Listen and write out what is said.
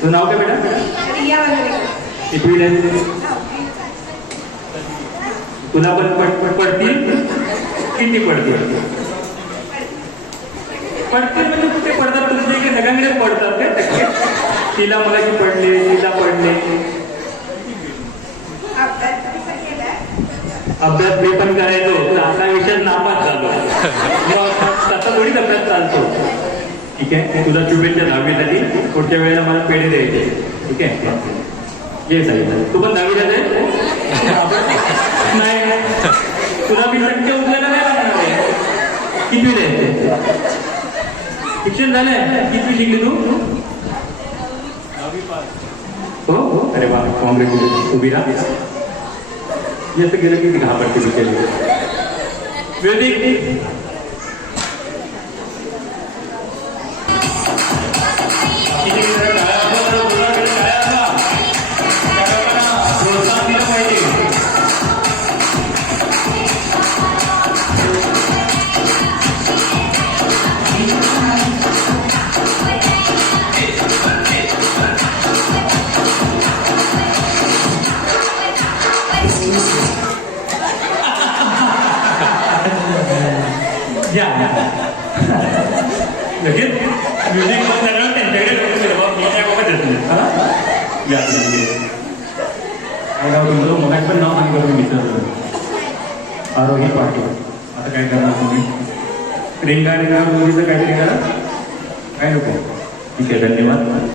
तुझं नाव काय बेटा? रिया वगैरे. कितवीला आहे? तुला पण पडतील? किती पडतील? पडतील म्हणजे कुठे पडतात? तुमच्या इकडे सगळ्यांकडे पडतात ते टक्के. तिला मगाशी पडले, तिला पडले. अभ्यास मी पण करायचो, तर आता विषय नापास झालो. आता थोडीच अभ्यास चालतो. ठीक आहे, तुला शुभेच्छा 10वीसाठी. पुढच्या वेळेला मला पेढे द्यायचे. ठीक आहे, ये साहेब. तू पण 10वीला आहे? नाही, तुला मी संख्या उचलायला नाही लागणार आहे. कितवीला आहे? शिक्षण झालंय? कितवी शिकली तू? हो हो, अरे वा, कॉंग्रॅच्युलेशन. उभी राहा. येतं गेलं की घाबरते बिचारी. म्युझिक. या लगेच म्युझिक बघताना त्यांच्याकडे काय नाव तुमचं? मग पण नाव सांगितलं तुम्ही मित्राचं. आरोही पाटील. आता काय करणार तुम्ही? रिंगा रिंगा मुलीचं काहीतरी करा. काय नको. ठीक आहे, धन्यवाद.